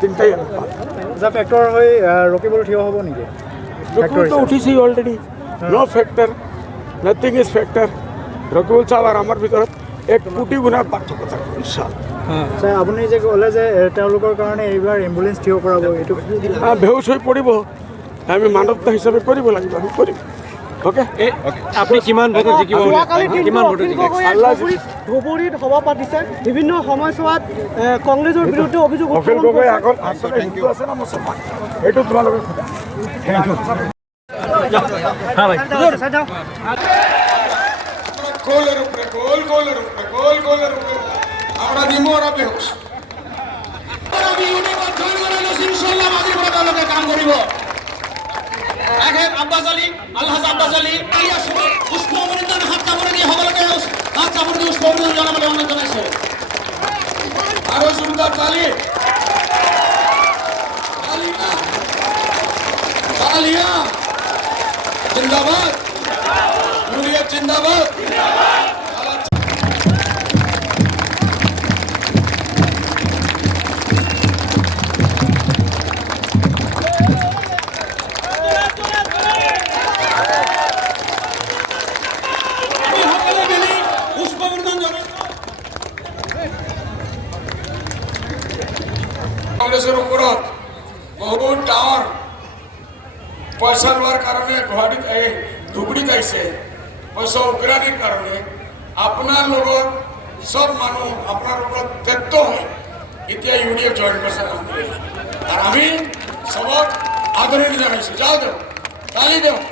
তিনটাই আমি পাই। ফেক্টৰ হৈ ৰকিবুল থিয় হ'ব নেকি? রকিবুল তো উঠিছি already, no factor, nothing is factor. Rakibul Saheb আর আমার ভিতৰত 1 কোটি গুণাৰ পাৰ্থক্য থাকিব ইনশাআল্লাহ। ছাৰ আপুনি যে ক'লে যে তেওঁলোকৰ কাৰণে এইবাৰ এম্বুলেঞ্চ থিয় কৰাব, এইটো বেহুশ হৈ পৰিব, আমি মানৱতা হিচাপে কৰিব লাগিব, আমি কৰিম। ওকে, আপুনি কিমান ভোটত জিকিব? ধুবুৰীত সভা পাতিছে, বিভিন্ন সময়ছোৱাত কংগ্ৰেছৰ বিৰুদ্ধে অভিযোগ অখিল গগৈ আগত আচলতে হিন্দু আছে না মুছলমান, এইটো তোমালোকে সোধা। গোলের উপরে গোল, গোলের উপরে গোল, গোলের উপরে আমরা দিব, ওরা বেহুশ। আমি ইউনিভার্স জয়েন করাইল ইনশাআল্লাহ মাঝে বড় দলকে কাম করিব। আব্বাস আলী, আলহাজ আব্বাস আলী আলিয়াস পুষ্প অমৃতন হাত চাপড়ে দিয়ে সকলকে হাত চাপড়ে দিয়ে পুষ্প অমৃতন জানাবলে অনুরোধ জানাইছে। আরো জোরদার তালি, তালিকা, তালিয়া, জিন্দাবাদ, হুরিয়ত জিন্দাবাদ। কংগ্রেসের ওপৰত বহুত ডাঙৰ পইচা লোৱাৰ কাৰণে গুৱাহাটীত ধুবুৰীত আহিছে, পইচা উগ্ৰাণীৰ কাৰণে। আপোনাৰ লগত চব মানুহ আপোনাৰ ওপৰত ত্যক্ত হয় এতিয়া ইউডিএফ জইন কৰিছে আলহামদুলিল্লাহ। আৰু আমি চবক আদৰণি জনাইছোঁ। যাওঁ দিয়ক, তালি দিয়ক।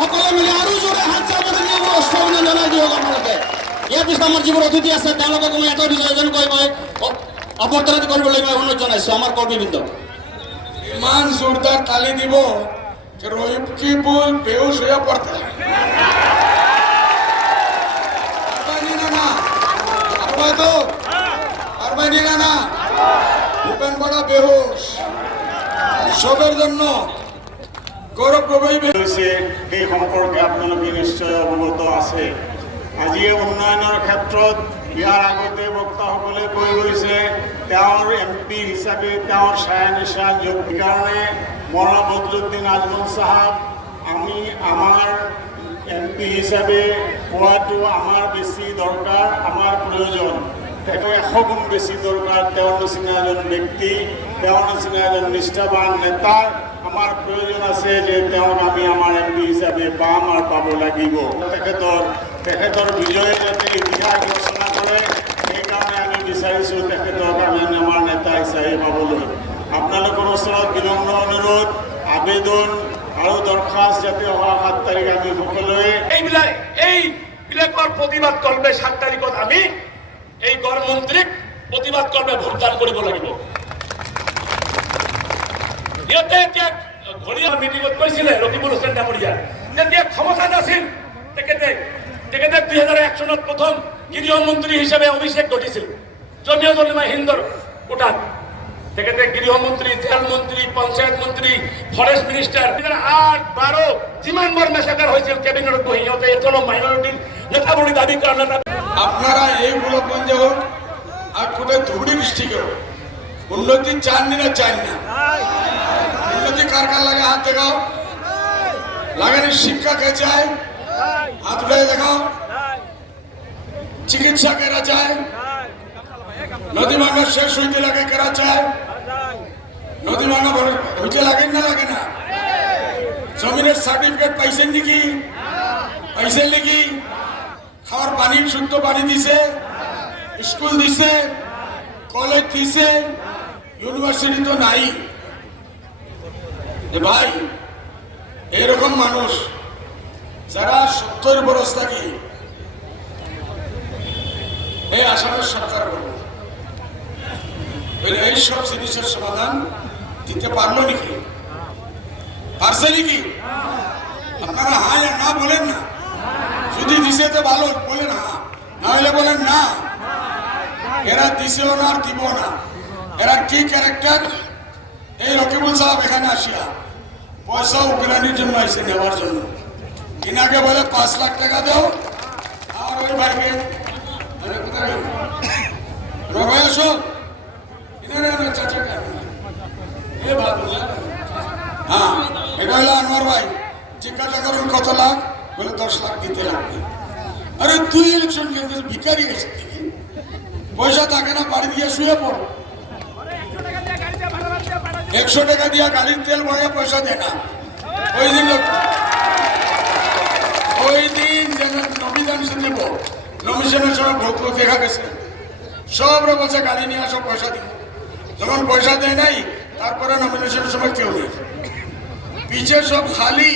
সকলে মিলি আৰু জোৰে হাত চাপৰি দিব, অভিনন্দন জনাই দিয়ক আপোনালোকে। ইয়াৰ পিছত আমাৰ যিবোৰ অতিথি আছে তেওঁলোকক মই এটা বিজয়জন কৈ মই অভ্যৰ্থনা কৰিবলৈ মই অনুৰোধ জনাইছোঁ আমাৰ কৰ্মীবৃন্দ। ইমান জোৰদাৰ তালি দিব যে রকিবুল বেহুশ হয়ে পড়তে না ভূপেন বড়া বেহুশ সবের জন্য গৌরৱ গগৈ সেই সম্পৰ্কে আপোনালোকে নিশ্চয় অৱগত আছে। আজি উন্নয়নৰ ক্ষেত্ৰত ইয়াৰ আগতে বক্তাসকলে কৈ গৈছে তেওঁৰ MP হিচাপে তেওঁৰ ছায়া নিশান যোগ কাৰণে মৌলানা বদৰুদ্দিন আজমল সাহেব আমি আমাৰ MP হিচাপে পোৱাটো আমাৰ বেছি দৰকাৰ, আমাৰ প্ৰয়োজন। তেওঁ 100 গুণ বেছি দৰকাৰ। তেওঁৰ নিচিনা এজন ব্যক্তি, তেওঁৰ নিচিনা এজন নিষ্ঠাবান নেতাৰ আমাৰ প্ৰয়োজন আছে যে তেওঁক আমি আমাৰ MP হিচাপে পাম আৰু পাব লাগিব। তেখেতৰ বিজয়ে যাতে ইতিহাস ৰচনা কৰে সেইকাৰণে আমি বিচাৰিছোঁ তেখেতক আমি আমাৰ নেতা হিচাপে পাবলৈ। আপোনালোকৰ ওচৰত বিনম্ৰ অনুৰোধ, আবেদন আৰু দৰখাস্ত যাতে অহা 7 তাৰিখ আমি সকলোৱে এইবিলাকৰ প্ৰতিবাদ কল্পে 7 তাৰিখত আমি এই গণমন্ত্ৰীক প্ৰতিবাদ কল্পে ভোটদান কৰিব লাগিব। ইয়াতে এতিয়া ঘৰিয়াল মিটিঙত কৈছিলে ৰকিবুল হুছেইন ডাঙৰীয়া যেতিয়া ক্ষমতা নাছিল তেখেতে 2001 চনত প্ৰথম গৃহমন্ত্ৰী হিচাপে অভিষেক ঘটিছিল জমিয়ত উলামা হিন্দৰ কোটাত। তেখেতে গৃহমন্ত্ৰী, জেল মন্ত্ৰী, পঞ্চায়ত মন্ত্ৰী, ফৰেষ্ট মিনিষ্টাৰ 8-12 যিমানবাৰ মেছাকাৰ হৈছিল কেবিনেটত বহি সিহঁতে এজনো মাইনৰিটিৰ নেতা বুলি দাবী কৰা নেতা। আপনারা এই গোলকগঞ্জ হোক আর কোথায় ধুবুরি ডিস্ট্রিক্টে হোক উন্নতি চাননি না চান না? উন্নতি কার কার লাগে হাত দেখাও। লাগানি শিক্ষা কে চায়? হাত উঠে দেখাও। চিকিৎসা কেরা চায়? নদী ভাঙা শেষ হইতে লাগে কেরা চায়? নদী ভাঙা হইতে লাগে না লাগে না? জমিনের সার্টিফিকেট পাইছেন নাকি? পাইছেন নাকি? খাওয়ার পানি শুদ্ধ পানি দিছে, স্কুল দিছে, কলেজ দিছে, ইউনিভার্সিটি তো নাই। ভাই এরকম মানুষ যারা 70 বছর থাকি এই আসামের সরকার বলবো এই সব জিনিসের সমাধান দিতে পারলো নাকি? পারছে নাকি? আপনারা হ্যাঁ না বলেন না। যদি দিছে তো ভালো বলেন হ্যাঁ, না হলে বলেন না। এরা দিছেও না আর দিব না। এরা কি ক্যারেক্টার? এই রকিবুল সাহেব এখানে আসিয়া পয়সা উগরানির জন্য আইসে নেওয়ার জন্য। ইনাকে বলে 5 লাখ টাকা দাও, আর ওই ভাইকে ভাই আসো, চাচা এ ভালো। হ্যাঁ, এটা হলো আনোয়ার ভাই। জিজ্ঞাসা করুন কত লাখ, বলে 10 লাখ দিতে লাগবে। আরে তুই ইলেকশন খেলতে ভিকারি গেছে, পয়সা থাকে না, বাড়ি দিয়ে শুয়ে পড়। 100 টাকা দিয়া গাড়ির তেল ভরে পয়সা দেয় না। ওই দিন যেন নমিনেশন দেব, নমিনেশনের সময় ভোট দেখা গেছে, সব বলছে গাড়ি নিয়ে আসো, পয়সা দিব। যখন পয়সা দেয় নাই, তারপরে নমিনেশনের সময় কেউ নেই, পিছে সব খালি।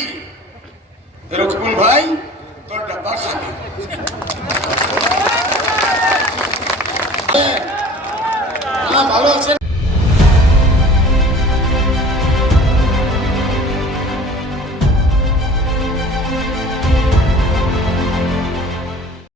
রকিবুল ভাই, তোর ডাব্বা খালি। ভালো আছেন?